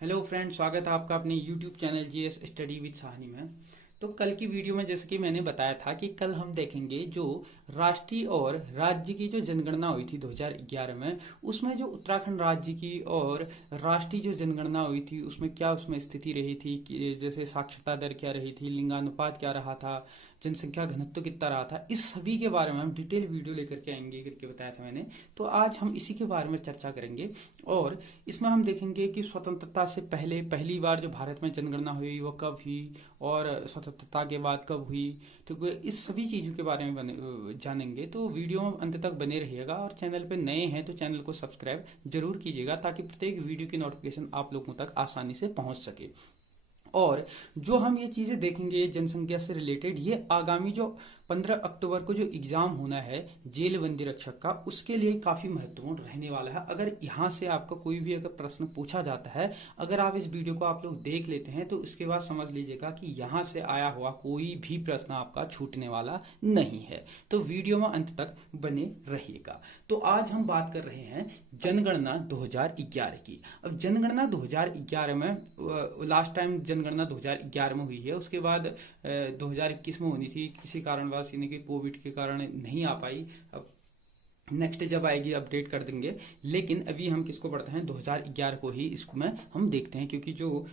Hello friend, स्वागत है आपका अपने YouTube channel GS study with Sahni में। तो कल की वीडियो में जैसे कि मैंने बताया था कि कल हम देखेंगे जो राष्ट्रीय और राज्य की जो जनगणना हुई थी 2011 में, उसमें जो उत्तराखंड राज्य की और राष्ट्रीय जो जनगणना हुई थी उसमें क्या उसमें स्थिति रही थी कि जैसे साक्षरता दर क्या रही थी, लिंगानुपात क्या रहा था, जनसंख्या घनत्व कितना रहा था, इस सभी के बारे में हम डिटेल वीडियो लेकर के आएंगे करके बताया था मैंने। तो आज हम इसी के बारे में चर्चा करेंगे और इसमें हम देखेंगे कि स्वतंत्रता से पहले पहली बार जो भारत में जनगणना हुई वो कब हुई और स्वतंत्रता के बाद कब हुई। ठीक है, इस सभी चीज़ों के बारे में जानेंगे। तो वीडियो में अंत तक बने रहिएगा और चैनल पे नए हैं तो चैनल को सब्सक्राइब जरूर कीजिएगा ताकि प्रत्येक वीडियो की नोटिफिकेशन आप लोगों तक आसानी से पहुंच सके। और जो हम ये चीजें देखेंगे जनसंख्या से रिलेटेड, ये आगामी जो 15 अक्टूबर को जो एग्जाम होना है जेल बंदी रक्षक का, उसके लिए काफी महत्वपूर्ण रहने वाला है। अगर यहाँ से आपका कोई भी अगर प्रश्न पूछा जाता है, अगर आप इस वीडियो को आप लोग देख लेते हैं तो इसके बाद समझ लीजिएगा कि यहाँ से आया हुआ कोई भी प्रश्न आपका छूटने वाला नहीं है। तो वीडियो में अंत तक बने रहिएगा। तो आज हम बात कर रहे हैं जनगणना 2011 की। अब जनगणना 2011 में लास्ट टाइम जनगणना 2011 में हुई है, उसके बाद 2021 में होनी थी, किसी कारणवश यानी कि कोविड के कारण नहीं आ पाई। अब नेक्स्ट जब आएगी अपडेट कर देंगे, लेकिन अभी हम किसको पढ़ते हैं 2011 को ही इसमें हम देखते हैं, क्योंकि जो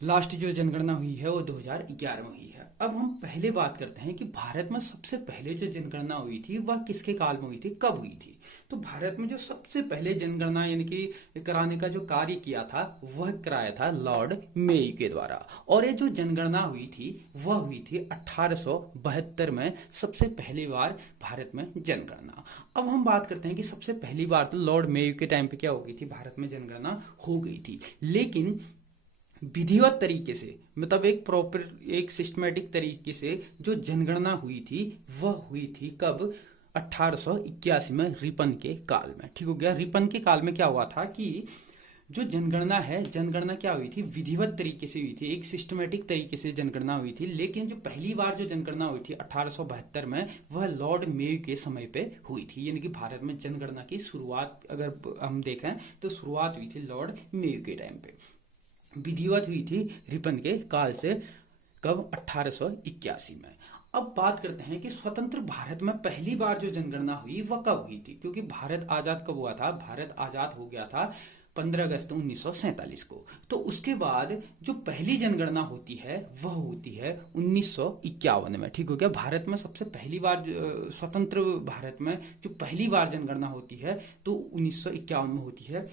लास्ट जो जनगणना हुई है वो 2011 में हुई है। अब हम पहले बात करते हैं कि भारत में सबसे पहले जो जनगणना हुई थी वह किसके काल में हुई थी, कब हुई थी। तो भारत में जो सबसे पहले जनगणना यानी कि कराने का जो कार्य किया था वह कराया था लॉर्ड मेयो के द्वारा। और ये जो जनगणना हुई थी वह हुई थी 1872 में सबसे पहली बार भारत में जनगणना। अब हम बात करते हैं कि सबसे पहली बार तो लॉर्ड मेयो के टाइम पे क्या हो गई थी, भारत में जनगणना हो गई थी, लेकिन विधिवत तरीके से, मतलब एक प्रॉपर एक सिस्टमेटिक तरीके से जो जनगणना हुई थी वह हुई थी कब, 1881 में रिपन के काल में। ठीक हो गया। रिपन के काल में क्या हुआ था कि जो जनगणना है, जनगणना क्या हुई थी, विधिवत तरीके से हुई थी, एक सिस्टमेटिक तरीके से जनगणना हुई थी। लेकिन जो पहली बार जो जनगणना हुई थी 1872 में, वह लॉर्ड मेयो के समय पे हुई थी। यानी कि भारत में जनगणना की शुरुआत अगर हम देखें तो शुरुआत हुई थी लॉर्ड मेयो के टाइम पे, विधिवत हुई थी रिपन के काल से, कब, 1881 में। अब बात करते हैं कि स्वतंत्र भारत में पहली बार जो जनगणना हुई वह कब हुई थी, क्योंकि भारत आजाद कब हुआ था, भारत आजाद हो गया था 15 अगस्त 1947 को। तो उसके बाद जो पहली जनगणना होती है वह होती है 1951 में। ठीक हो गया। भारत में सबसे पहली बार स्वतंत्र भारत में जो पहली बार जनगणना होती है तो 1951 में होती है।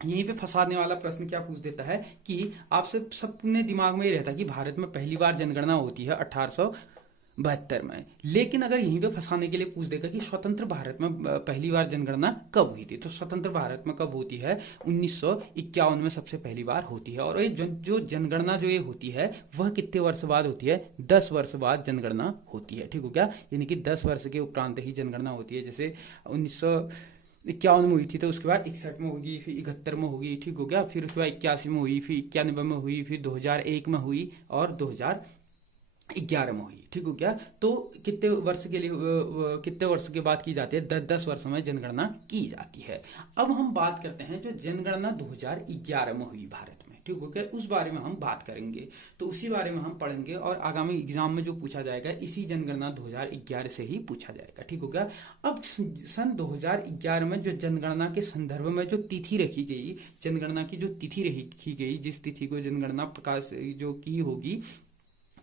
यहीं पे फंसाने वाला प्रश्न क्या पूछ देता है कि आपसे सबने दिमाग में ही रहता है कि भारत में पहली बार जनगणना होती है 1872 में, लेकिन अगर यहीं पे फंसाने के लिए पूछ देगा कि स्वतंत्र भारत में पहली बार जनगणना कब हुई थी, तो स्वतंत्र भारत में कब होती है, 1951 में सबसे पहली बार होती है। और ये जो जनगणना जो ये होती है वह कितने वर्ष बाद होती है, 10 वर्ष बाद जनगणना होती है। ठीक हो गया। यानी कि 10 वर्ष के उपरांत ही जनगणना होती है। जैसे 1951 में हुई थी तो उसके बाद 61 में होगी, फिर 71 में होगी। ठीक हो गया। फिर उसके बाद 81 में हुई, फिर 91 में हुई, फिर 2001 में हुई और 2011 में हुई। ठीक हो गया। तो कितने वर्ष के लिए कितने वर्ष के बाद की जाती है, 10-10 वर्षों में जनगणना की जाती है। अब हम बात करते हैं जो जनगणना 2011 में हुई भारत में। ठीक हो गया। उस बारे में हम बात करेंगे, तो उसी बारे में हम पढ़ेंगे और आगामी एग्जाम में जो पूछा जाएगा इसी जनगणना 2011 से ही पूछा जाएगा। ठीक हो गया। अब सन 2011 में जो जनगणना के संदर्भ में जो तिथि रखी गई, जनगणना की जो तिथि रखी गई, जिस तिथि को जनगणना प्रकाश जो की होगी,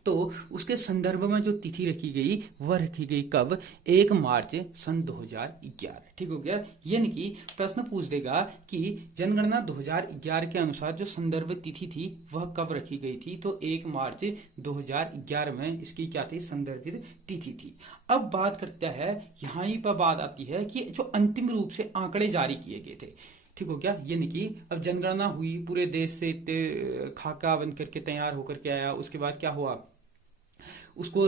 तो उसके संदर्भ में जो तिथि रखी गई वह रखी गई कब, 1 मार्च सन 2011। ठीक हो गया। यानी कि प्रश्न पूछ देगा कि जनगणना 2011 के अनुसार जो संदर्भ तिथि थी वह कब रखी गई थी, तो 1 मार्च 2011 में इसकी क्या थी, संदर्भित तिथि थी। अब बात करता है, यहाँ पर बात आती है कि जो अंतिम रूप से आंकड़े जारी किए गए थे। ठीक हो गया। यानी कि अब जनगणना हुई, पूरे देश से इतने खाका बन करके तैयार होकर के आया, उसके बाद क्या हुआ, उसको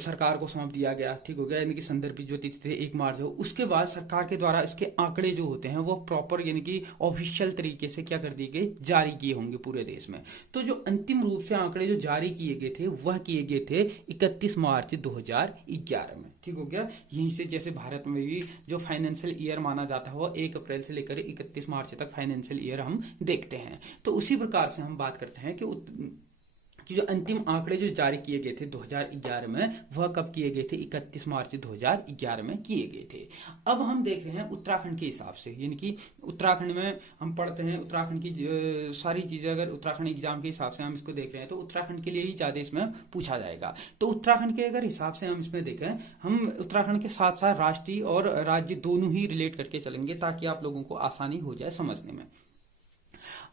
सरकार को सौंप दिया गया, ठीक हो गया, यानी कि संदर्भित जो तिथि थे 1 मार्च हो। उसके बाद सरकार के द्वारा इसके आंकड़े जो होते हैं वो प्रॉपर यानी कि ऑफिशियल तरीके से क्या कर दिए गए, जारी किए होंगे पूरे देश में। तो जो अंतिम रूप से आंकड़े जो जारी किए गए थे वह किए गए थे 31 मार्च 2011 में, ठीक हो गया। यहीं से जैसे भारत में भी जो फाइनेंशियल ईयर माना जाता है वो 1 अप्रैल से लेकर 31 मार्च तक फाइनेंशियल ईयर हम देखते हैं। तो उसी प्रकार से हम बात करते हैं कि जो अंतिम आंकड़े जो जारी किए गए थे 2011 में वह कब किए गए थे, 31 मार्च 2011 में किए गए थे। अब हम देख रहे हैं उत्तराखंड के हिसाब से, यानी कि उत्तराखंड में हम पढ़ते हैं उत्तराखंड की सारी चीजें, अगर उत्तराखंड एग्जाम के हिसाब से हम इसको देख रहे हैं तो उत्तराखंड के लिए ही ज्यादा इसमें पूछा जाएगा। तो उत्तराखंड के अगर हिसाब से हम इसमें देखें, हम उत्तराखंड के साथ साथ राष्ट्रीय और राज्य दोनों ही रिलेट करके चलेंगे ताकि आप लोगों को आसानी हो जाए समझने में।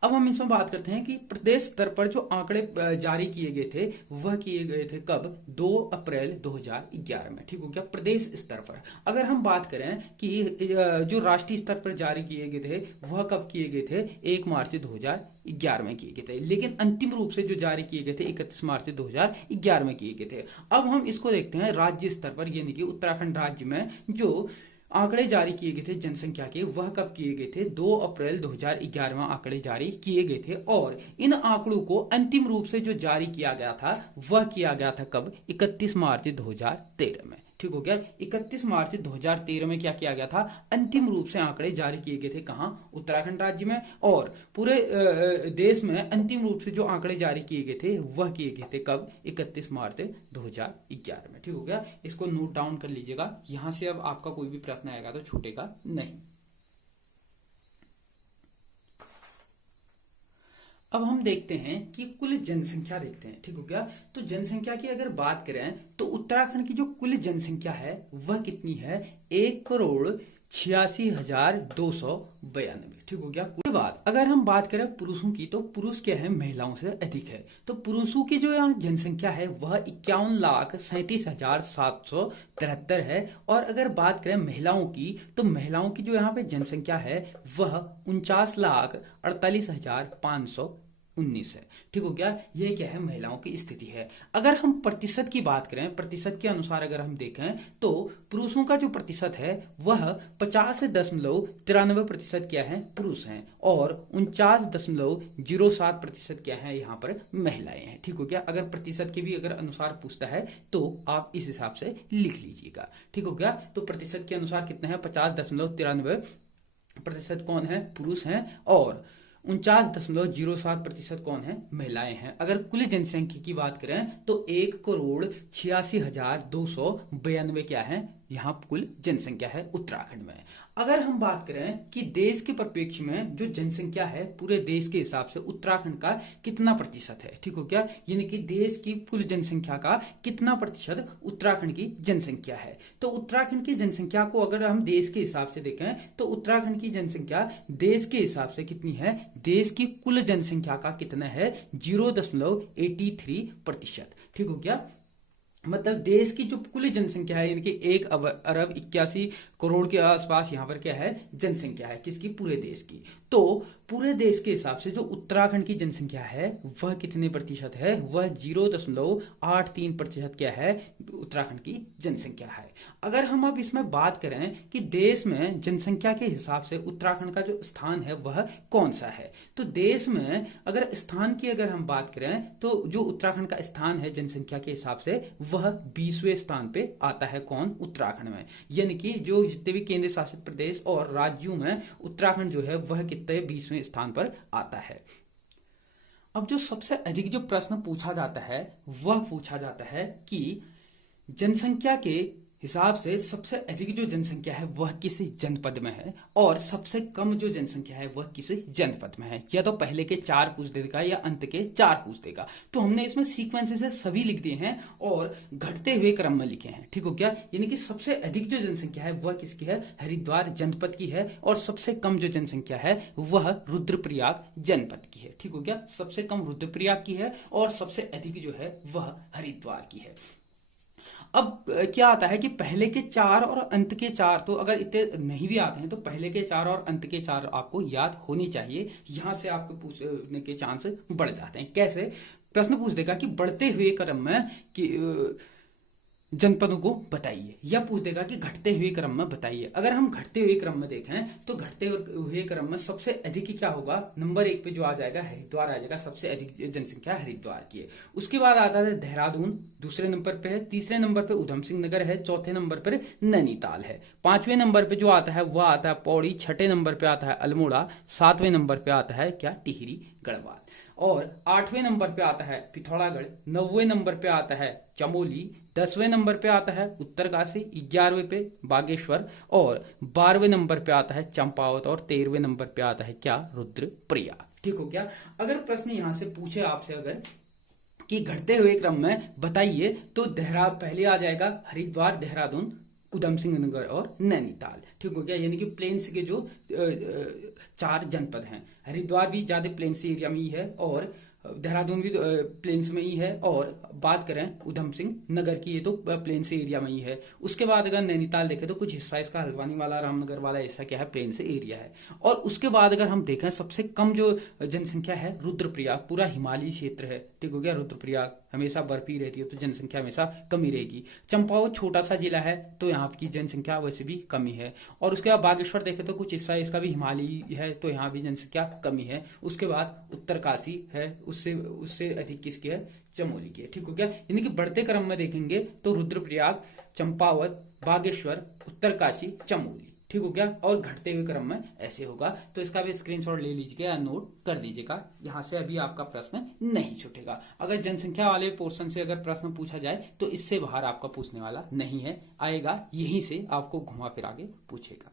अब हम इसमें बात करते हैं कि प्रदेश स्तर पर जो आंकड़े जारी किए गए थे वह किए गए थे कब, 2 अप्रैल 2011 में, ठीक हो गया, प्रदेश स्तर पर। अगर हम बात करें कि जो राष्ट्रीय स्तर पर जारी किए गए थे वह कब किए गए थे, 1 मार्च 2011 में किए गए थे, लेकिन अंतिम रूप से जो जारी किए गए थे 31 मार्च 2011 में किए गए थे। अब हम इसको देखते हैं राज्य स्तर पर, यानी कि उत्तराखंड राज्य में जो आंकड़े जारी किए गए थे जनसंख्या के वह कब किए गए थे, 2 अप्रैल 2011 में आंकड़े जारी किए गए थे। और इन आंकड़ों को अंतिम रूप से जो जारी किया गया था वह किया गया था कब, 31 मार्च 2013 में, ठीक हो गया। 31 मार्च 2013 में क्या किया गया था, अंतिम रूप से आंकड़े जारी किए गए थे, कहां, उत्तराखंड राज्य में। और पूरे देश में अंतिम रूप से जो आंकड़े जारी किए गए थे वह किए गए थे कब, 31 मार्च 2011 में, ठीक हो गया। इसको नोट डाउन कर लीजिएगा, यहां से अब आपका कोई भी प्रश्न आएगा तो छूटेगा नहीं। अब हम देखते हैं कि कुल जनसंख्या देखते हैं, ठीक हो गया। तो जनसंख्या की अगर बात करें तो उत्तराखंड की जो कुल जनसंख्या है वह कितनी है, 1,86,292, ठीक हो गया। उसके बाद अगर हम बात करें पुरुषों की तो पुरुष क्या है, महिलाओं से अधिक है। तो पुरुषों की जो यहाँ जनसंख्या है वह 51,37,773 है। और अगर बात करें महिलाओं की तो महिलाओं की जो यहाँ पे जनसंख्या है वह 49,48,519 है, ठीक हो गया। यह क्या है, महिलाओं की स्थिति है। अगर हम प्रतिशत की बात करें, प्रतिशत के अनुसार अगर हम देखें तो पुरुषों का जो प्रतिशत है वह 50.93% क्या है, पुरुष हैं, और 49.07% क्या है, यहाँ पर महिलाएं हैं, ठीक हो गया। अगर प्रतिशत के भी अगर अनुसार पूछता है तो आप इस हिसाब से लिख लीजिएगा, ठीक हो गया। तो प्रतिशत के अनुसार कितने हैं, 50.93% कौन है, पुरुष हैं, और 49.07% कौन है, महिलाएं हैं। अगर कुल जनसंख्या की बात करें तो 1,86,292 क्या है, यहाँ कुल जनसंख्या है उत्तराखंड में। अगर हम बात करें कि देश के परिप्रेक्ष्य में जो जनसंख्या है पूरे देश के हिसाब से उत्तराखंड का कितना प्रतिशत है, ठीक हो क्या, यानी कि देश की कुल जनसंख्या का कितना प्रतिशत उत्तराखंड की जनसंख्या है। तो उत्तराखंड की जनसंख्या को अगर हम देश के हिसाब से देखें तो उत्तराखंड की जनसंख्या देश के हिसाब से कितनी है, देश की कुल जनसंख्या का कितना है, 0.83%, ठीक हो गया। मतलब देश की जो कुल जनसंख्या है यानी कि 1,81,81,00,00,000 के आसपास यहाँ पर क्या है, जनसंख्या है, किसकी, पूरे देश की। तो पूरे देश के हिसाब से जो उत्तराखंड की जनसंख्या है वह कितने प्रतिशत है, वह 0.83% क्या है, उत्तराखंड की जनसंख्या है। अगर हम अब इसमें बात करें कि देश में जनसंख्या के हिसाब से उत्तराखंड का जो स्थान है वह कौन सा है, तो देश में अगर स्थान की अगर हम बात करें तो जो उत्तराखंड का स्थान है जनसंख्या के हिसाब से वह 20वें स्थान पे आता है, कौन, उत्तराखंड में। यानी कि जो जितने भी केंद्र शासित प्रदेश और राज्यों में उत्तराखंड जो है वह कितने 20वें स्थान पर आता है। अब जो सबसे अधिक जो प्रश्न पूछा जाता है वह पूछा जाता है कि जनसंख्या के हिसाब से सबसे अधिक जो जनसंख्या है वह किस जनपद में है और सबसे कम जो जनसंख्या है वह किस जनपद में है। या तो पहले के 4 पूछ देगा या अंत के 4 पूछ देगा। तो हमने इसमें सीक्वेंस से सभी लिख दिए हैं और घटते हुए क्रम में लिखे हैं, ठीक हो क्या। यानी कि सबसे अधिक जो जनसंख्या है वह किसकी है, हरिद्वार जनपद की है, और सबसे कम जो जनसंख्या है वह रुद्रप्रयाग जनपद की है, ठीक हो गया। सबसे कम रुद्रप्रयाग की है और सबसे अधिक जो है वह हरिद्वार की है। अब क्या आता है कि पहले के 4 और अंत के 4 तो अगर इतने नहीं भी आते हैं तो पहले के 4 और अंत के 4 आपको याद होनी चाहिए। यहां से आपके पूछने के चांस बढ़ जाते हैं। कैसे? प्रश्न पूछ देगा कि बढ़ते हुए क्रम में कि जनपदों को बताइए, या पूछ देगा कि घटते हुए क्रम में बताइए। अगर हम घटते हुए क्रम में देखें तो घटते हुए क्रम में सबसे अधिक क्या होगा, नंबर 1 पे जो आ जाएगा हरिद्वार आ जाएगा, सबसे अधिक जनसंख्या हरिद्वार की है। उसके बाद आता है देहरादून, दूसरे नंबर पे है। तीसरे नंबर पे उधम सिंह नगर है। चौथे नंबर पर नैनीताल है। 5वें नंबर पे जो आता है वह आता है पौड़ी। 6ठे नंबर पे आता है अल्मोड़ा। 7वें नंबर पे आता है क्या, टिहरी गढ़वाल। और 8वें नंबर पे आता है पिथौरागढ़। 9वें नंबर पे आता है चमोली। 10वें नंबर पे आता है उत्तरकाशी। 11वें पे बागेश्वर। और 12वें नंबर पे आता है चंपावत। और 13वें नंबर पे आता है क्या, रुद्रप्रयाग। ठीक हो गया। अगर प्रश्न यहां से पूछे आपसे अगर कि घटते हुए क्रम में बताइए तो पहले आ जाएगा हरिद्वार, देहरादून, उधम सिंह नगर और नैनीताल। ठीक हो गया। यानी कि प्लेन्स के जो 4 जनपद हैं। हरिद्वार भी ज्यादा प्लेन्स एरिया में ही है और देहरादून भी प्लेन्स में ही है। और बात करें उधम सिंह नगर की, ये तो प्लेन्स एरिया में ही है। उसके बाद अगर नैनीताल देखें तो कुछ हिस्सा इसका हल्द्वानी वाला, रामनगर वाला ऐसा क्या है, प्लेन्स एरिया है। और उसके बाद अगर हम देखें सबसे कम जो जनसंख्या है रुद्रप्रयाग, पूरा हिमालयी क्षेत्र है। ठीक हो गया। रुद्रप्रयाग हमेशा बर्फ ही रहती है तो जनसंख्या हमेशा कम ही रहेगी। चंपावत छोटा सा जिला है तो यहाँ की जनसंख्या वैसे भी कमी है। और उसके बाद बागेश्वर देखें तो कुछ हिस्सा इसका भी हिमालयी है तो यहाँ भी जनसंख्या कमी है। उसके बाद उत्तरकाशी है, उससे उससे अधिक किसकी है, चमोली की है। ठीक हो गया। यानी कि बढ़ते क्रम में देखेंगे तो रुद्रप्रयाग, चंपावत, बागेश्वर, उत्तरकाशी, चमोली। ठीक हो गया। और घटते हुए क्रम में ऐसे होगा। तो इसका भी स्क्रीनशॉट ले लीजिएगा या नोट कर दीजिएगा। यहां से अभी आपका प्रश्न नहीं छूटेगा। अगर जनसंख्या वाले पोर्शन से अगर प्रश्न पूछा जाए तो इससे बाहर आपका पूछने वाला नहीं है, आएगा यहीं से आपको घुमा फिरा के पूछेगा।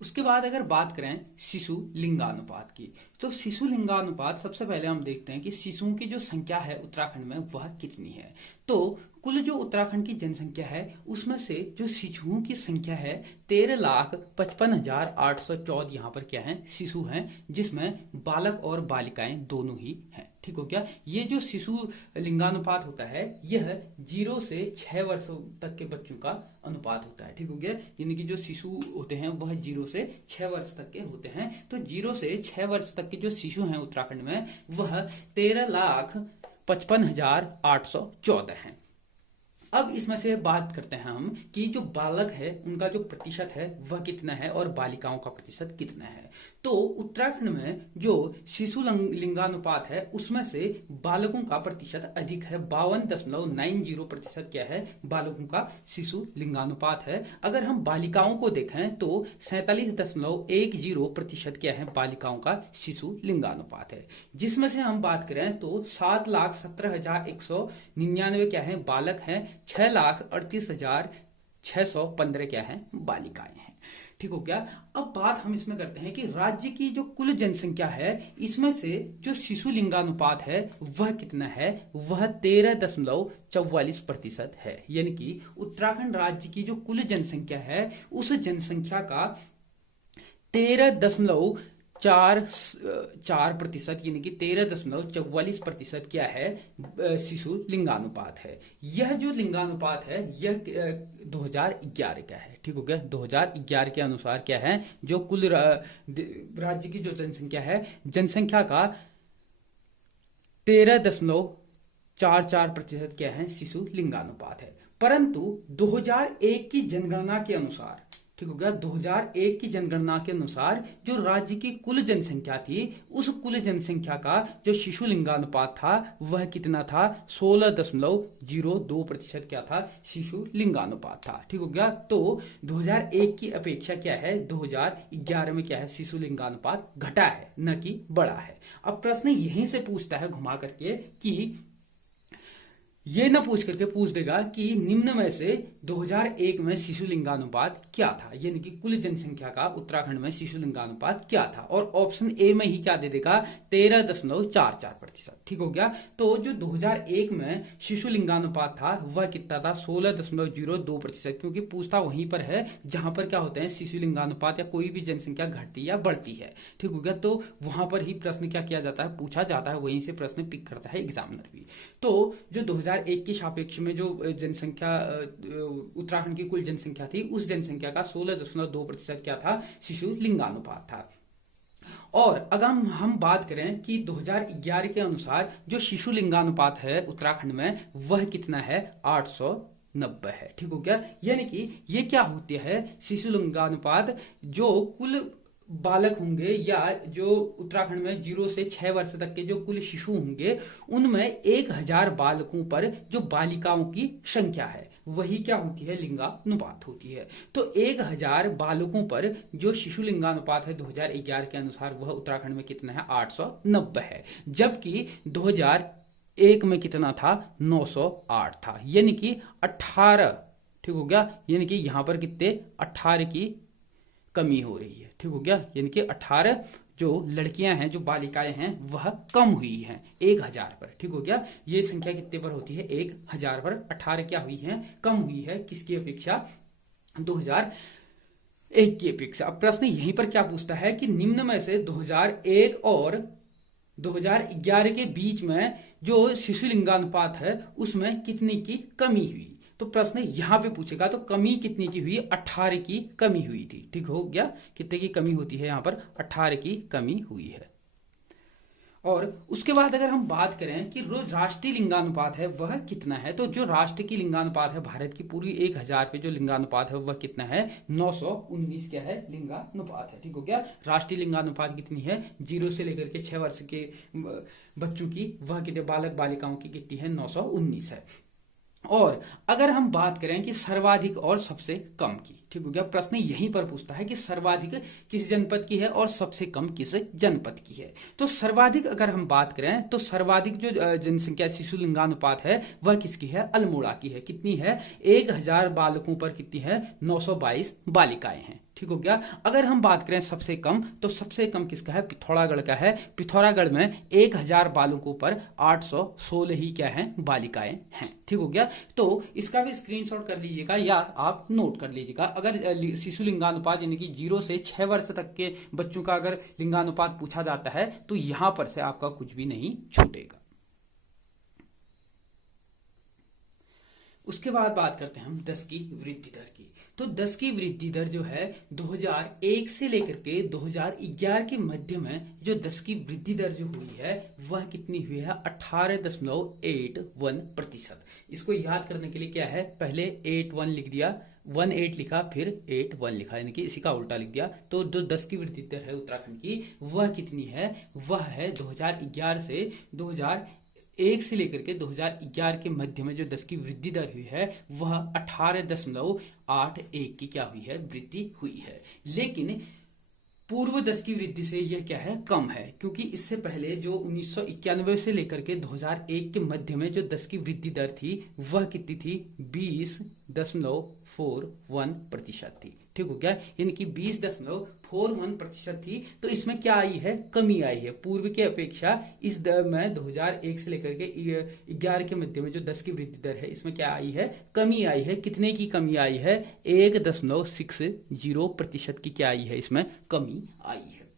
उसके बाद अगर बात करें शिशु लिंगानुपात की, तो शिशु लिंगानुपात सबसे पहले हम देखते हैं कि शिशुओं की जो संख्या है उत्तराखंड में वह कितनी है। तो कुल जो उत्तराखंड की जनसंख्या है उसमें से जो शिशुओं की संख्या है 13,55,814 यहाँ पर क्या है, शिशु हैं, जिसमें बालक और बालिकाएं दोनों ही हैं। ठीक हो गया। ये जो शिशु लिंगानुपात होता है यह 0 से 6 वर्षों तक के बच्चों का अनुपात होता है। ठीक हो गया। यानी कि जो शिशु होते हैं वह 0 से 6 वर्ष तक के होते हैं। तो 0 से 6 वर्ष तक के जो शिशु हैं उत्तराखंड में वह 13,55,814 हैं। अब इसमें से बात करते हैं हम कि जो बालक है उनका जो प्रतिशत है वह कितना है और बालिकाओं का प्रतिशत कितना है। तो उत्तराखंड में जो शिशु लिंगानुपात है उसमें से बालकों का प्रतिशत अधिक है। 52.90% क्या है, बालकों का शिशु लिंगानुपात है। अगर हम बालिकाओं को देखें तो 47.10% क्या है, बालिकाओं का शिशु लिंगानुपात है। जिसमें से हम बात करें तो 7,17,199 क्या है, बालक हैं। 6,38,615 क्या है, बालिकाएं हैं। ठीक हो गया। अब बात हम इसमें करते हैं कि राज्य की जो कुल जनसंख्या है इसमें से जो शिशु लिंगानुपात है वह कितना है, वह 13.44% है। यानी कि उत्तराखंड राज्य की जो कुल जनसंख्या है उस जनसंख्या का 13.44% यानी कि 13.44% क्या है, शिशु लिंगानुपात है। यह जो लिंगानुपात है यह 2011 का है। ठीक हो गया। 2011 के अनुसार क्या है, जो कुल राज्य की जो जनसंख्या है, जनसंख्या का 13.44% क्या है, शिशु लिंगानुपात है। परंतु 2001 की जनगणना के अनुसार, ठीक हो गया, 2001 की जनगणना के अनुसार जो राज्य की कुल जनसंख्या थी उस कुल जनसंख्या का जो शिशु लिंगानुपात था वह कितना था, 16.02% क्या था, शिशु लिंगानुपात था। ठीक हो गया। तो 2001 की अपेक्षा क्या है, 2011 में क्या है, शिशु लिंगानुपात घटा है न कि बढ़ा है। अब प्रश्न यहीं से पूछता है घुमा करके कि ये ना पूछ करके पूछ देगा कि निम्न में से 2001 में शिशु लिंगानुपात क्या था, यानी कि कुल जनसंख्या का उत्तराखंड में शिशु लिंगानुपात क्या था। और ऑप्शन ए में ही क्या दे देगा, 13.44%। ठीक हो गया। तो जो 2001 में शिशु लिंगानुपात था वह कितना था, 16.02%, क्योंकि पूछता वहीं पर है जहां पर क्या होते हैं शिशु लिंगानुपात या कोई भी जनसंख्या घटती या बढ़ती है। ठीक हो गया। तो वहां पर ही प्रश्न क्या किया जाता है, पूछा जाता है, वहीं से प्रश्न पिक करता है एग्जामिनर भी। तो जो 2001 के सापेक्ष में जो जनसंख्या उत्तराखंड की कुल जनसंख्या थी, उस जनसंख्या का 16.2% क्या था, शिशु लिंगानुपात था। और अगर हम बात करें कि 2011 के अनुसार जो शिशु लिंगानुपात है उत्तराखंड में वह कितना है, 890 है। ठीक हो गया। यानी कि ये क्या होती है, शिशु लिंगानुपात जो कुल बालक होंगे या जो उत्तराखंड में 0 से 6 वर्ष तक के जो कुल शिशु होंगे उनमें 1000 बालकों पर जो बालिकाओं की संख्या है वही क्या होती है, लिंगानुपात होती है। तो 1000 बालकों पर जो शिशु लिंगानुपात है 2011 के अनुसार वह उत्तराखंड में कितना है, 890 है। जबकि 2001 में कितना था, 908 था, यानी कि 18। ठीक हो गया। यानी कि यहां पर कितने, 18 की कमी हो रही है। ठीक हो गया। यानी कि 18 जो लड़कियां हैं, जो बालिकाएं हैं वह कम हुई हैं 1000 पर। ठीक हो गया। ये संख्या कितने पर होती है, 1000 पर 18 क्या हुई है, कम हुई है। किसकी अपेक्षा, 2001 की अपेक्षा। अब प्रश्न यहीं पर क्या पूछता है कि निम्न में से 2001 और 2011 के बीच में जो शिशु लिंगानुपात है उसमें कितने की कमी हुई। तो प्रश्न यहां पे पूछेगा, तो कमी कितनी की हुई, 18 की कमी हुई थी। ठीक हो गया। कितने की कमी होती है, यहां पर 18 की कमी हुई है। और उसके बाद अगर हम बात करें कि जो राष्ट्रीय लिंगानुपात है वह कितना है, तो जो राष्ट्र की लिंगानुपात है भारत की पूरी 1000 पे जो लिंगानुपात है वह कितना है, 919 क्या है, लिंगानुपात है। ठीक हो गया। राष्ट्रीय लिंगानुपात कितनी है, 0 से लेकर के 6 वर्ष के बच्चों की, वह कितने बालक बालिकाओं की कितनी है, 919 है। और अगर हम बात करें कि सर्वाधिक और सबसे कम की, ठीक हो गया, प्रश्न यहीं पर पूछता है कि सर्वाधिक किस जनपद की है और सबसे कम किस जनपद की है। तो सर्वाधिक अगर हम बात करें तो सर्वाधिक जो जनसंख्या शिशु लिंगानुपात है वह किसकी है, अल्मोड़ा की है। कितनी है, 1000 बालकों पर कितनी है, 922 बालिकाएं हैं। ठीक हो गया। अगर हम बात करें सबसे कम, तो सबसे कम किसका है, पिथौरागढ़ का है। पिथौरागढ़ में 1000 बालकों पर 816 ही क्या है, बालिकाएं हैं। ठीक हो गया। तो इसका भी स्क्रीनशॉट कर लीजिएगा या आप नोट कर लीजिएगा। अगर शिशु लिंगानुपात यानी कि 0 से 6 वर्ष तक के बच्चों का अगर लिंगानुपात पूछा जाता है तो यहां पर से आपका कुछ भी नहीं छूटेगा। उसके बाद बात करते हैं हम 10 की वृद्धि दर की। तो 10 की वृद्धि दर जो है 2001 से लेकर के 2011 के मध्य में जो 10 की वृद्धि दर जो हुई है वह कितनी हुई है, 18.81%। इसको याद करने के लिए क्या है, पहले 81 लिख दिया, 18 लिखा, फिर 81 लिखा, यानी कि इसी का उल्टा लिख दिया। तो जो 10 की वृद्धि दर है उत्तराखंड की वह कितनी है, वह है 2011 से 2001 से लेकर के 2011 के मध्य में जो 10 की वृद्धि दर हुई है वह 18.81 की क्या हुई है, वृद्धि हुई है। लेकिन पूर्व 10 की वृद्धि से यह क्या है, कम है, क्योंकि इससे पहले जो 1991 से लेकर के 2001 के मध्य में जो 10 की वृद्धि दर थी वह कितनी थी, 20.41% थी। ठीक हो गया। यानी कि 20.41% थी। तो इसमें क्या आई है, कमी आई है पूर्व के अपेक्षा। इस दर में 2001 से लेकर के 11 के मध्य में जो 10 की वृद्धि दर है इसमें क्या आई है, कमी आई है। कितने की कमी आई है, 1.60% की क्या आई है, इसमें कमी आई है।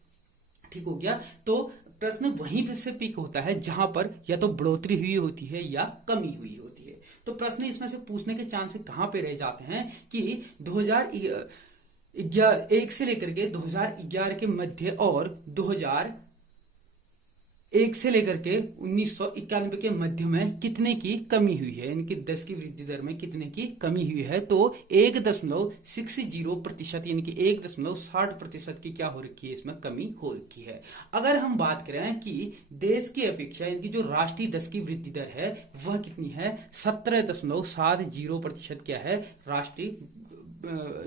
ठीक हो गया। तो प्रश्न वहीं से पिक होता है जहां पर या तो बढ़ोतरी हुई होती है या कमी हुई होती है। तो प्रश्न इसमें से पूछने के चांस कहां पे रह जाते हैं कि 2001 से लेकर के 2011 के मध्य और 2001 से लेकर के 1991 के मध्य में कितने की कमी हुई है, यानी कि 10 की वृद्धि दर में कितने की कमी हुई है। तो 1.60% यानी कि 1.60% की क्या हो रखी है, इसमें कमी हो रखी है। अगर हम बात करें कि देश की अपेक्षा यानी कि जो राष्ट्रीय 10 की वृद्धि दर है वह कितनी है, 17.70% क्या है, राष्ट्रीय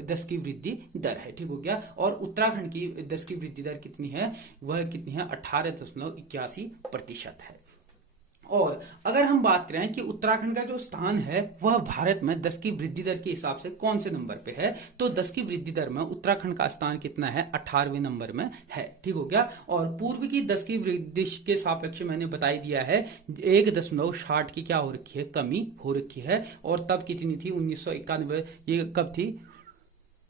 10 की वृद्धि दर है। ठीक हो गया। और उत्तराखंड की 10 की वृद्धि दर कितनी है, वह कितनी है, 18.81% है। और अगर हम बात करें कि उत्तराखंड का जो स्थान है वह भारत में 10 की वृद्धि दर के हिसाब से कौन से नंबर पे है, तो 10 की वृद्धि दर में उत्तराखंड का स्थान कितना है, 18वें नंबर में है। ठीक हो गया। और पूर्व की 10 की वृद्धि के सापेक्ष मैंने बता ही दिया है 1.60 की क्या हो रखी है, कमी हो रखी है। और तब कितनी थी, 1991, ये कब थी,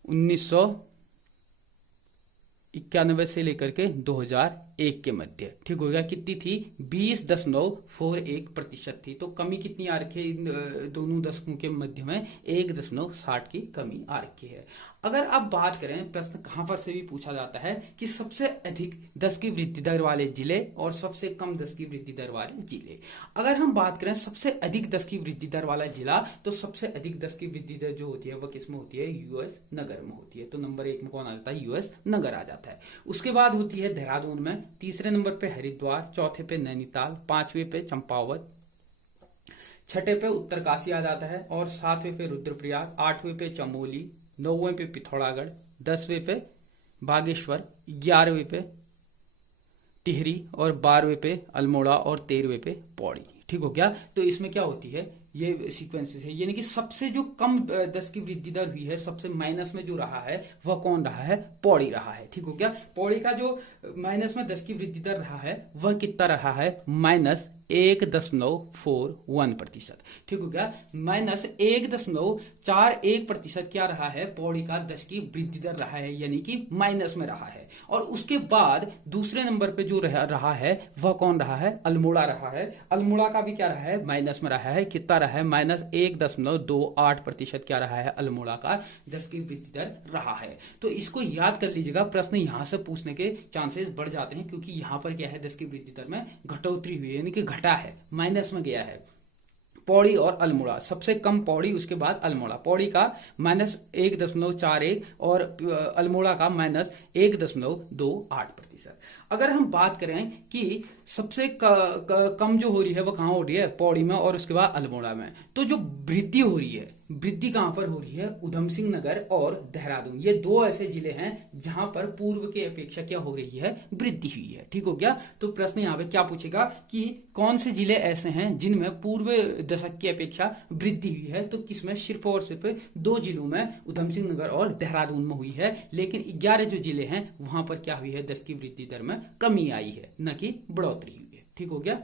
1991 से लेकर के 2001 के मध्य। ठीक हो गया। कितनी थी, 20.41% थी। तो कमी कितनी आ रखी है इन दोनों दशकों के मध्य में, 1.60 की कमी आ रखी है। अगर आप बात करें, प्रश्न कहां पर से भी पूछा जाता है कि सबसे अधिक 10 की वृद्धि दर वाले जिले और सबसे कम 10 की वृद्धि दर वाले जिले। अगर हम बात करें सबसे अधिक 10 की वृद्धि दर वाला जिला, तो सबसे अधिक 10 की वृद्धि दर जो होती है वह किसमें होती है, यूएस नगर में होती है। तो नंबर 1 में कौन आ जाता है, यूएस नगर आ जाता है। उसके बाद होती है देहरादून में, तीसरे नंबर पे हरिद्वार, चौथे पे नैनीताल, पांचवें पे चंपावत, छठे पे उत्तरकाशी आ जाता है, और सातवें पे रुद्रप्रयाग, आठवें पे चमोली, नौवें पे पिथौरागढ़, 10वें पे बागेश्वर, 11वें पे टिहरी, और 12वें पे अल्मोड़ा, और 13वें पे पौड़ी। ठीक हो गया। तो इसमें क्या होती है, ये सीक्वेंसेस है, यानी कि सबसे जो कम 10 की वृद्धि दर हुई है, सबसे माइनस में जो रहा है वह कौन रहा है, पौड़ी रहा है। ठीक हो गया। पौड़ी का जो माइनस में 10 की वृद्धि दर रहा है वह कितना रहा है, -1.41%। ठीक हो गया। -1.41% क्या रहा है, पौड़ी का 10 की वृद्धि दर रहा है, यानी कि माइनस में रहा है। और उसके बाद दूसरे नंबर पे जो रहा है वह कौन रहा है, अल्मोड़ा रहा है। अल्मोड़ा का भी क्या रहा है, माइनस में रहा है। कितना रहा है, -1.28% क्या रहा है, अल्मोड़ा का 10 की वृद्धि दर रहा है। तो इसको याद कर लीजिएगा, प्रश्न यहां से पूछने के चांसेस बढ़ जाते हैं, क्योंकि यहां पर क्या है, 10 की वृद्धि दर में घटोतरी हुई है, यानी कि घटा है, माइनस में गया है। पौड़ी और अल्मोड़ा, सबसे कम पौड़ी, उसके बाद अल्मोड़ा। पौड़ी का -1.41 और अल्मोड़ा का -1.28%। अगर हम बात करें कि सबसे कम जो हो रही है वो कहां हो रही है, पौड़ी में, और उसके बाद अल्मोड़ा में। तो जो वृद्धि हो रही है, वृद्धि कहां पर हो रही है, उधम सिंह नगर और देहरादून। ये दो ऐसे जिले हैं जहां पर पूर्व के अपेक्षा क्या हो रही है, वृद्धि हुई है। ठीक हो गया। तो प्रश्न यहां पे क्या पूछेगा कि कौन से जिले ऐसे हैं जिनमें पूर्व दशक की अपेक्षा वृद्धि हुई है, तो किसमें, सिर्फ और सिर्फ 2 जिलों में, उधम सिंह नगर और देहरादून में हुई है। लेकिन 11 जो जिले हैं वहां पर क्या हुई है, 10 की वृद्धि दर में कमी आई है, न कि बढ़ोतरी हुई है। ठीक हो गया।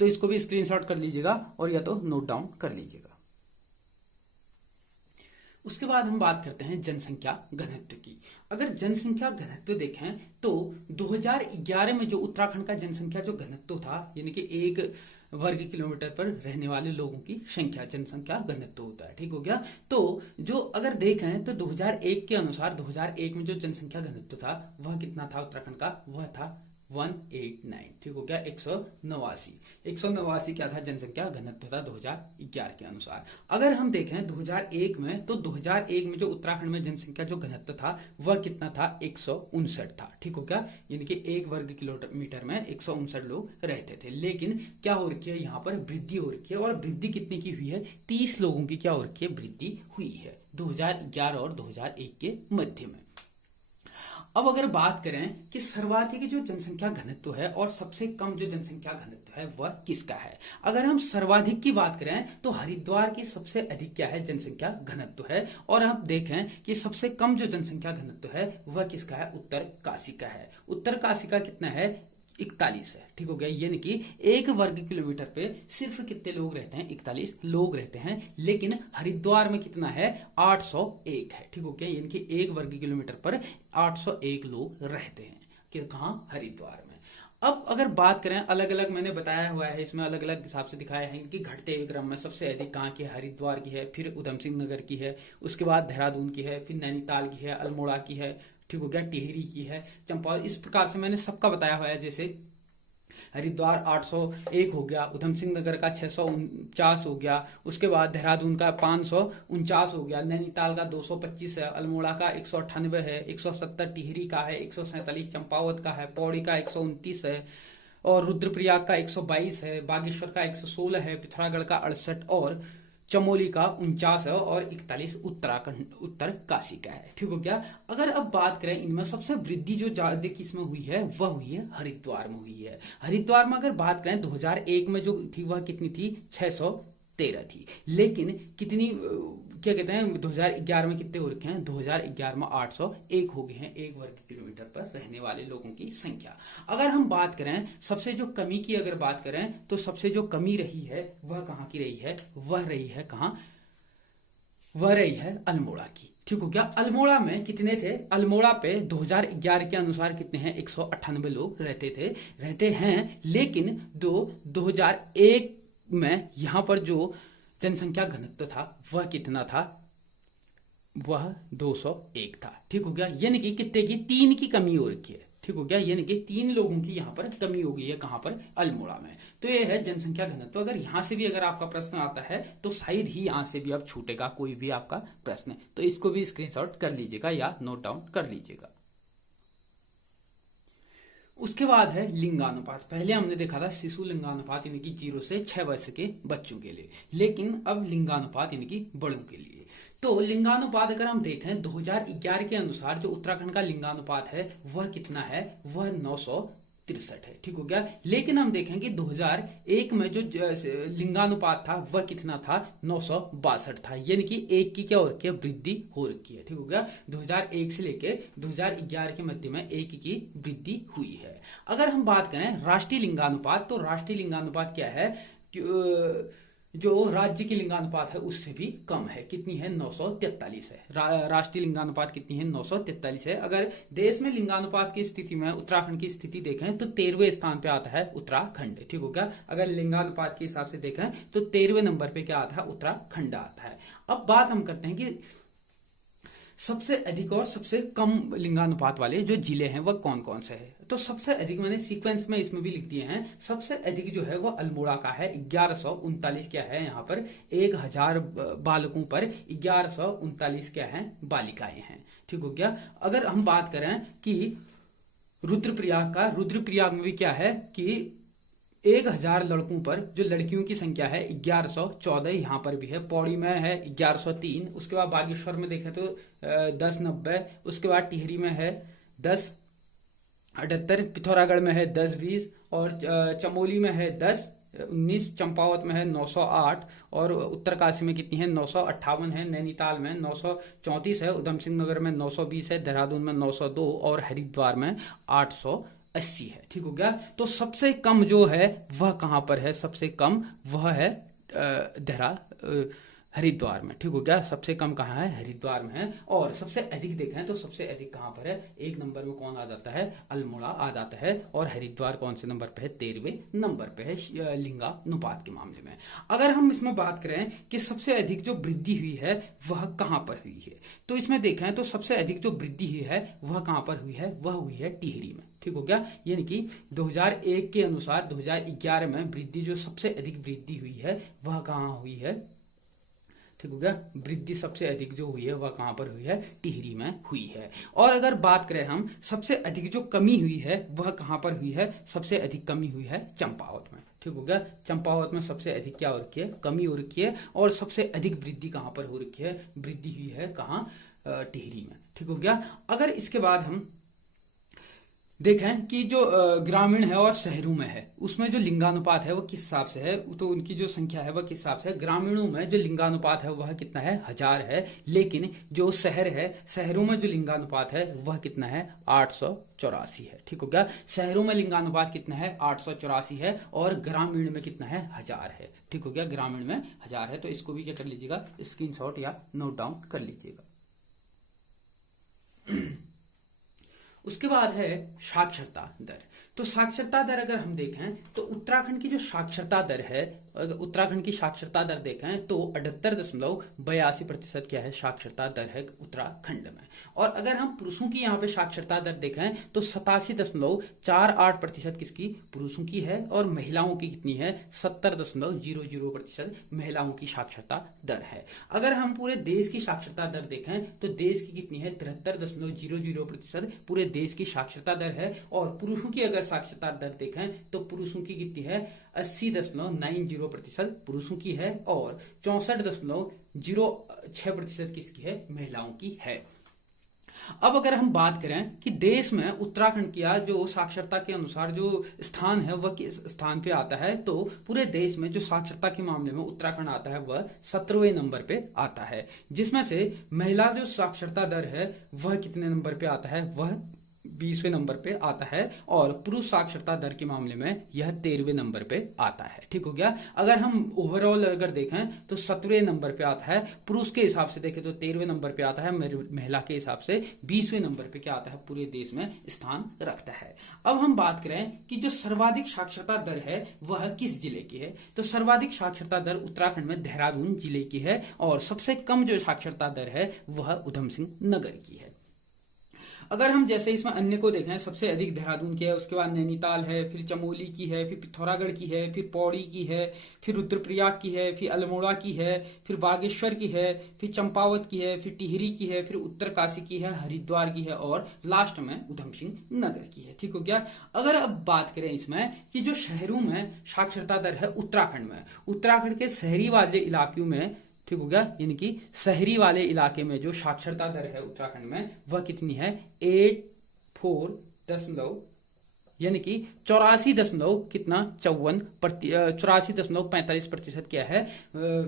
तो इसको भी स्क्रीनशॉट कर लीजिएगा और या तो नोट डाउन कर लीजिएगा। उसके बाद हम बात करते हैं जनसंख्या घनत्व की। अगर जनसंख्या घनत्व देखें तो 2011 में जो उत्तराखंड का जनसंख्या जो घनत्व था, यानी कि 1 वर्ग किलोमीटर पर रहने वाले लोगों की संख्या, जनसंख्या घनत्व होता है। ठीक हो गया। तो जो अगर देखें तो 2001 के अनुसार 2001 में जो जनसंख्या घनत्व था वह कितना था उत्तराखंड का, वह था 189। ठीक हो गया। 189 क्या था, जनसंख्या घनत्व था 2011 के अनुसार। अगर हम देखें 2001 में, तो 2001 में जो उत्तराखंड में जनसंख्या जो घनत्व था वह कितना था, 159 था। ठीक हो गया। यानी कि 1 वर्ग किलोमीटर में 159 लोग रहते थे। लेकिन क्या हो रखी है, यहाँ पर वृद्धि हो रखी है, और वृद्धि कितने की हुई है, 30 लोगों की क्या हो रखी है, वृद्धि हुई है 2011 और 2001 के मध्य में। अब अगर बात करें कि सर्वाधिक जो जनसंख्या घनत्व है और सबसे कम जो जनसंख्या घनत्व है वह किसका है। अगर हम सर्वाधिक की बात करें तो हरिद्वार की सबसे अधिक क्या है, जनसंख्या घनत्व है। और हम देखें कि सबसे कम जो जनसंख्या घनत्व है वह किसका है, उत्तरकाशी का है। उत्तरकाशी का कितना है, 41 है। ठीक हो गया। यानी कि 1 वर्ग किलोमीटर पे सिर्फ कितने लोग रहते हैं, 41 लोग रहते हैं। लेकिन हरिद्वार में कितना है, 801 है। ठीक हो गया। यानी कि 1 वर्ग किलोमीटर पर 801 लोग रहते हैं, कि कहां, हरिद्वार में। अब अगर बात करें, अलग अलग मैंने बताया हुआ है, इसमें अलग अलग हिसाब से दिखाया है कि घटते हुए क्रम में सबसे अधिक कहाँ की है, हरिद्वार की है, फिर उधम सिंह नगर की है, उसके बाद देहरादून की है, फिर नैनीताल की है, अल्मोड़ा की है, ठीक हो गया, टिहरी की है, चंपावत। इस प्रकार से मैंने सबका बताया हुआ है। जैसे हरिद्वार 801 हो गया, उधम सिंह नगर का 649 हो गया, उसके बाद देहरादून का 549 हो गया, नैनीताल का 225 है, अल्मोड़ा का 198 है, 170 टिहरी का है, 147 चंपावत का है, पौड़ी का 129 है, और रुद्रप्रयाग का 122 है, बागेश्वर का 116 है, पिथौरागढ़ का 68 और चमोली का 49 है और 41 उत्तराखंड उत्तर काशी का है। ठीक हो गया। अगर अब बात करें इनमें सबसे वृद्धि जो ज्यादा किसमें हुई है वह हुई है हरिद्वार में हुई है। हरिद्वार में अगर बात करें 2001 में जो थी वह कितनी थी 613 थी, लेकिन कितनी क्या कहते हैं 2011 में कितने हो रखे हैं 2011 में 801 हो गए हैं 1 वर्ग किलोमीटर पर रहने वाले लोगों की संख्या। अगर हम बात करें सबसे जो कमी की अगर बात करें तो सबसे जो कमी रही है वह कहाँ की रही है, वह रही है कहाँ, वह रही है अल्मोड़ा की। ठीक हो गया। अल्मोड़ा में कितने थे, अल्मोड़ा पे 2011 के अनुसार कितने हैं 198 लोग रहते हैं, लेकिन 2001 में यहां पर जो जनसंख्या घनत्व था वह कितना था, वह 201 था। ठीक हो गया। यानी कि कितने की 3 की कमी हो रखी है। ठीक हो गया। यानी कि 3 लोगों की यहां पर कमी हो गई है कहां पर, अल्मोड़ा में। तो ये है जनसंख्या घनत्व। अगर यहां से भी अगर आपका प्रश्न आता है तो शायद ही यहां से भी अब छूटेगा कोई भी आपका प्रश्न, तो इसको भी स्क्रीनशॉट कर लीजिएगा या नोट डाउन कर लीजिएगा। उसके बाद है लिंगानुपात। पहले हमने देखा था शिशु लिंगानुपात यानी कि 0 से 6 वर्ष के बच्चों के लिए, लेकिन अब लिंगानुपात यानी कि बड़ों के लिए। तो लिंगानुपात अगर हम देखें 2011 के अनुसार जो उत्तराखंड का लिंगानुपात है वह कितना है, वह 963 है। ठीक हो गया। लेकिन हम देखें कि 2001 में जो लिंगानुपात था वह कितना था 962 था, यानी कि एक की क्या हो रखी है, वृद्धि हो रखी है। ठीक हो गया। 2001 से लेकर 2011 के मध्य में एक की वृद्धि हुई है। अगर हम बात करें राष्ट्रीय लिंगानुपात, तो राष्ट्रीय लिंगानुपात क्या है, जो राज्य की लिंगानुपात है उससे भी कम है। कितनी है 943 है। राष्ट्रीय लिंगानुपात कितनी है 943 है। अगर देश में लिंगानुपात की स्थिति में उत्तराखंड की स्थिति देखें तो 13वें स्थान पे आता है उत्तराखंड। ठीक हो गया। अगर लिंगानुपात के हिसाब से देखें तो 13वें नंबर पे क्या आता है, उत्तराखंड आता है। अब बात हम करते हैं कि सबसे अधिक और सबसे कम लिंगानुपात वाले जो जिले हैं वह कौन कौन से हैं। तो सबसे अधिक मैंने सीक्वेंस में इसमें भी लिख दिए हैं। सबसे अधिक जो है वह अल्मोड़ा का है, 1139 क्या है यहाँ पर 1000 बालकों पर 1139 क्या है बालिकाएं हैं। ठीक हो गया। अगर हम बात करें कि रुद्रप्रयाग का, रुद्रप्रयाग में भी क्या है कि 1000 लड़कों पर जो लड़कियों की संख्या है 1114 यहाँ पर भी है। पौड़ी में है 1103। उसके बाद बागेश्वर में देखें तो 1090। उसके बाद टिहरी में है 1078। पिथौरागढ़ में है 1020 और चमोली में है 1019। चंपावत में है 908 और उत्तरकाशी में कितनी है 958 है। नैनीताल में 934 है। उधम सिंह नगर में 920 है। देहरादून में 902 और हरिद्वार में 880 है। ठीक हो गया। तो सबसे कम जो है वह कहां पर है, सबसे कम वह है हरिद्वार में। ठीक हो गया। सबसे कम कहाँ है, हरिद्वार में है। और सबसे अधिक देखें तो सबसे अधिक कहां पर है, 1 नंबर में कौन आ जाता है, अल्मोड़ा आ जाता है। और हरिद्वार कौन से नंबर पे है, 13वें नंबर पे है लिंगानुपात के मामले में। अगर हम इसमें बात करें कि सबसे अधिक जो वृद्धि हुई है वह कहां पर हुई है, तो इसमें देखें तो सबसे अधिक जो वृद्धि हुई है वह कहां पर हुई है, वह हुई है टिहरी में। ठीक हो गया। यानी कि 2001 के अनुसार 2011 में वृद्धि जो सबसे अधिक वृद्धि हुई है वह कहां हुई है। ठीक हो गया। वृद्धि सबसे अधिक जो हुई है वह कहां पर हुई है, टिहरी में हुई है। और अगर बात करें हम सबसे अधिक जो कमी हुई है वह कहां पर हुई है, सबसे अधिक कमी हुई है चंपावत में। ठीक हो गया। चंपावत में सबसे अधिक क्या हो रखी है, कमी हो रखी है। और सबसे अधिक वृद्धि कहां पर हो रखी है, वृद्धि हुई है कहां, टिहरी में। ठीक हो गया। अगर इसके बाद हम देखें कि जो ग्रामीण है और शहरों में है उसमें जो लिंगानुपात है वो किस हिसाब से है, तो उनकी जो संख्या है वह किस हिसाब से है। ग्रामीणों में जो लिंगानुपात है वह कितना है, 1000 है। लेकिन जो शहर है, शहरों में जो लिंगानुपात है वह कितना है, 884 है। ठीक हो गया। शहरों में लिंगानुपात कितना है, 884 है। और ग्रामीण में कितना है, 1000 है। ठीक हो गया। ग्रामीण में 1000 है। तो इसको भी क्या कर लीजिएगा, स्क्रीनशॉट या नोट डाउन कर लीजिएगा। उसके बाद है साक्षरता दर। तो साक्षरता दर अगर हम देखें तो उत्तराखंड की जो साक्षरता दर है, अगर उत्तराखंड की साक्षरता दर देखें तो 78.82% क्या है, साक्षरता दर है उत्तराखंड में। और अगर हम पुरुषों की यहाँ पे साक्षरता दर देखें तो 87.48% किसकी, पुरुषों की है। और महिलाओं की कितनी है, 70.00% महिलाओं की साक्षरता दर है। अगर हम पूरे देश की साक्षरता दर देखें तो देश की कितनी है, 73.00% पूरे देश की साक्षरता दर है। और पुरुषों की अगर साक्षरता दर देखें तो पुरुषों की कितनी है, 80.90% पुरुषों की है और 64.06% किसकी है, महिलाओं की है। अब अगर हम बात करें कि देश में उत्तराखंड का जो साक्षरता के अनुसार जो स्थान है वह किस स्थान पे आता है, तो पूरे देश में जो साक्षरता के मामले में उत्तराखंड आता है वह 17वें नंबर पे आता है, जिसमें से महिला जो साक्षरता दर है वह कितने नंबर पे आता है, वह 20वें नंबर पे आता है और पुरुष साक्षरता दर के मामले में यह 13वें नंबर पे आता है। ठीक हो गया। अगर हम ओवरऑल अगर देखें तो 17वें नंबर पे आता है, पुरुष के हिसाब से देखें तो 13वें नंबर पे आता है, महिला के हिसाब से 20वें नंबर पे क्या आता है, पूरे देश में स्थान रखता है। अब हम बात करें कि जो सर्वाधिक साक्षरता दर है वह किस जिले की है, तो सर्वाधिक साक्षरता दर उत्तराखंड में देहरादून जिले की है और सबसे कम जो साक्षरता दर है वह उधम सिंह नगर की है। अगर हम जैसे इसमें अन्य को देखें, सबसे अधिक देहरादून की है, उसके बाद नैनीताल है, फिर चमोली की है, फिर पिथौरागढ़ की है, फिर पौड़ी की है, फिर रुद्रप्रयाग की है, फिर अल्मोड़ा की है, फिर बागेश्वर की है, फिर चंपावत की है, फिर टिहरी की है, फिर उत्तरकाशी की है, हरिद्वार की है और लास्ट में उधम सिंह नगर की है। ठीक हो गया। अगर अब बात करें इसमें कि जो शहरों में साक्षरता दर है उत्तराखंड में, उत्तराखंड के शहरी वाले इलाकों में, ठीक हो गया, यानी कि शहरी वाले इलाके में जो साक्षरता दर है उत्तराखंड में वह कितनी है, 84 यानी कि 84.45% क्या है,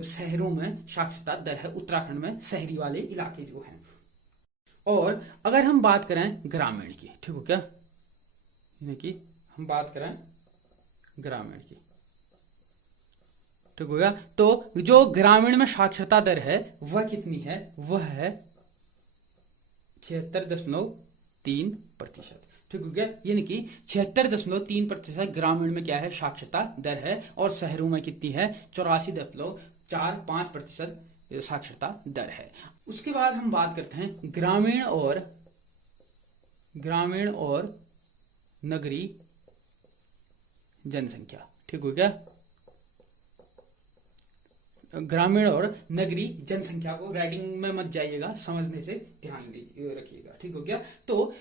शहरों में साक्षरता दर है उत्तराखंड में, शहरी वाले इलाके जो हैं। और अगर हम बात करें ग्रामीण की, ठीक हो क्या, यानी कि हम बात करें ग्रामीण की, ठीक हो गया, तो जो ग्रामीण में साक्षरता दर है वह कितनी है, वह है 76.3%। ठीक हो गया, यानी कि 76.3% ग्रामीण में क्या है, साक्षरता दर है और शहरों में कितनी है, 84.45% साक्षरता दर है। उसके बाद हम बात करते हैं ग्रामीण और नगरीय जनसंख्या। ठीक हो गया, ग्रामीण और नगरीय जनसंख्या को राइटिंग में मत जाइएगा, समझने से ध्यान रखिएगा। ठीक हो गया। तो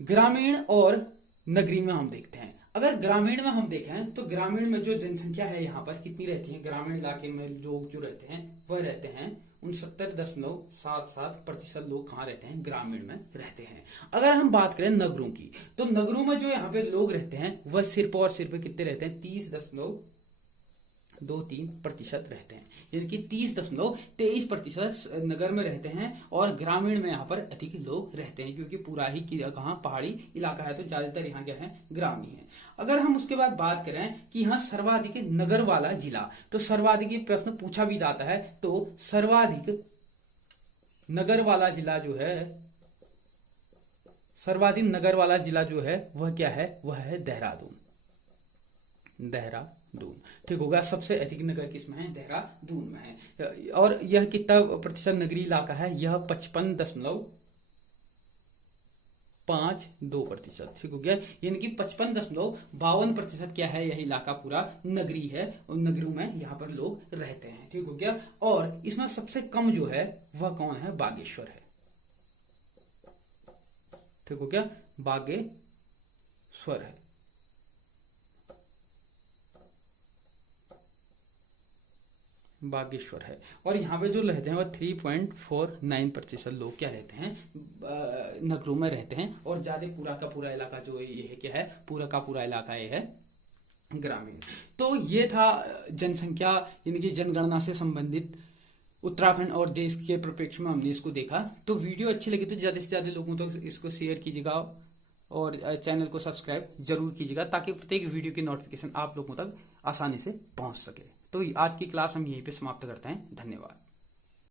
ग्रामीण और नगरीय में हम देखते हैं, अगर ग्रामीण में हम देखें तो ग्रामीण में जो जनसंख्या है यहाँ पर कितनी रहती है, ग्रामीण इलाके में लोग जो रहते हैं वह रहते हैं 69.77% लोग कहाँ रहते हैं, ग्रामीण में रहते हैं। अगर हम बात करें नगरों की, तो नगरों में जो यहाँ पे लोग रहते हैं वह सिर्फ और सिर्फ कितने रहते हैं, 30.23% रहते हैं, यानी कि 30.23% नगर में रहते हैं और ग्रामीण में यहाँ पर अधिक लोग रहते हैं, क्योंकि पूरा ही कहाँ पहाड़ी इलाका है तो ज्यादातर यहाँ क्या है, ग्रामीण है। अगर हम उसके बाद बात करें कि यहाँ सर्वाधिक नगर वाला जिला, तो सर्वाधिक प्रश्न पूछा भी जाता है, तो सर्वाधिक नगर वाला जिला जो है, सर्वाधिक नगर वाला जिला जो है वह क्या है, वह है देहरादून। ठीक होगा, सबसे अधिक नगर किसमें है, देहरादून में है। और यह कितना प्रतिशत नगरीय इलाका है, यह 55.52%। ठीक हो गया, यानी कि 55.52% क्या है, यह इलाका पूरा नगरीय है और नगरों में यहाँ पर लोग रहते हैं। ठीक हो गया। और इसमें सबसे कम जो है वह कौन है, बागेश्वर है। ठीक हो गया, बागेश्वर है। बागेश्वर है और यहाँ पे जो रहते हैं वह 3.49% लोग क्या रहते हैं, नगरों में रहते हैं और ज्यादा पूरा का पूरा इलाका जो है ये है क्या है, पूरा का पूरा इलाका ये है ग्रामीण। तो ये था जनसंख्या यानी कि जनगणना से संबंधित उत्तराखंड और देश के परिप्रेक्ष्य में हमने इसको देखा। तो वीडियो अच्छी लगी तो ज्यादा से ज्यादा लोगों तक इसको शेयर कीजिएगा और चैनल को सब्सक्राइब जरूर कीजिएगा, ताकि प्रत्येक वीडियो की नोटिफिकेशन आप लोगों तक आसानी से पहुंच सके। तो आज की क्लास हम यहीं पे समाप्त करते हैं। धन्यवाद।